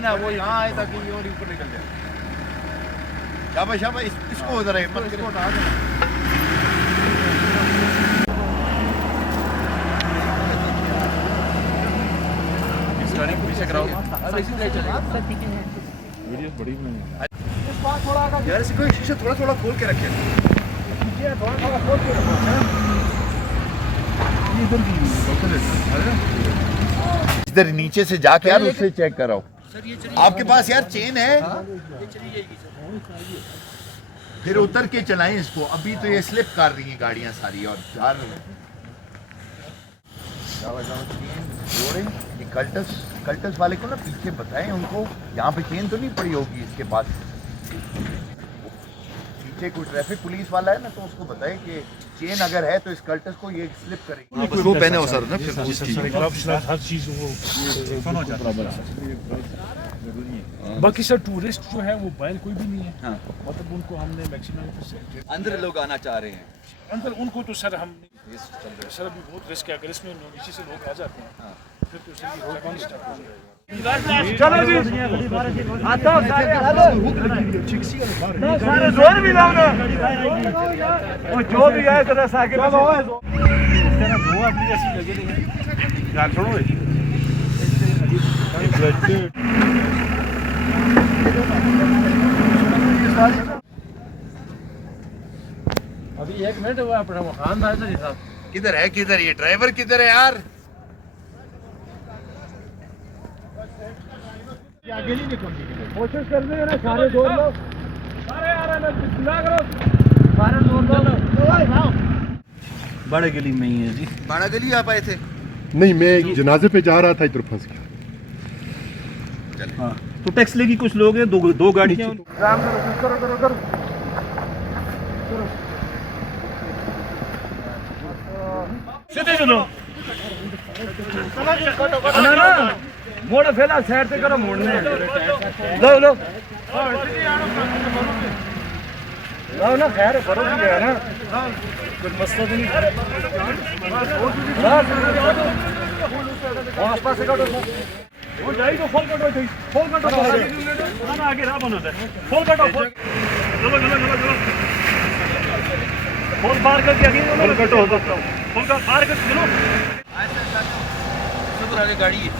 ना वो यहाँ आए ताकि ये और ऊपर निकल जाए। शाबाश शाबाश, इसको उधर है मत इसको हटा देना। इस गाड़ी को पीछे कराओ। अब इसी तरह चलेगा। वीडियो बड़ी बनाएंगे यार, इसको शीशा थोड़ा थोड़ा खोल के रखे। थोड़ा थोड़ा खोल के इधर नीचे से जाके यार उससे चेक कराओ। आपके पास यार चेन है, फिर उतर के चलाएं इसको। अभी तो ये स्लिप कर रही हैं गाड़ियां सारी और यार ये कल्टस वाले को ना पीछे बताएं उनको, यहाँ पे चेन तो नहीं पड़ी होगी इसके पास। पीछे कोई ट्रैफिक पुलिस वाला है ना, तो उसको बताएं कि चेन अगर है तो इस कल्टस को ये स्लिप करेगी। वो पहने हो सर ना, फिर हर चीज वो बाकी सर टूरिस्ट जो है वो बैल कोई भी नहीं है। हाँ। मतलब उनको हमने मैक्सिमम अंदर लोग आना चाह रहे हैं अंदर, उनको तो सर हम सर अभी बहुत रिस्क है। अगर इसमें नीचे से लोग आ जाते हैं फिर तो सर रोड बंद स्टार्ट हो जाएगा। चलो जी आता हूं सारे जोर भी लाओ ना, वो जो भी आए तेरा साके में वो अपनी जैसी लगे नहीं यार। छोड़ो अभी 1 मिनट हुआ अपना खान था इधर ही था। किधर है ये ड्राइवर किधर है यार? आगे नहीं निकलने की कोशिश कर रहे हैं ना, सारे जोर लो, सारे आ रहे हैं, बिस्मिल्लाह करो, सारे जोर लो। बड़े गली में ही है जी। बाड़ा गली आप आए थे? नहीं, मैं जनाजे पे जा रहा था, इधर फंस गया। हाँ तो टैक्स लेगी कुछ लोग हैं, दो गाड़ियाँ। करो सीधे चलो ना, मोड़ फैला साइड से करो, मोड़ने लो लो ना, खैर करो भी है ना, कुछ मसला तो नहीं। आसपास से काटो वो जाई तो फुल कटो, आगे रहा बनो फुल कटो, चलो फुल पार करके आगे फुल कटो, फुल का पार कर चलो। आगे गाड़ी है।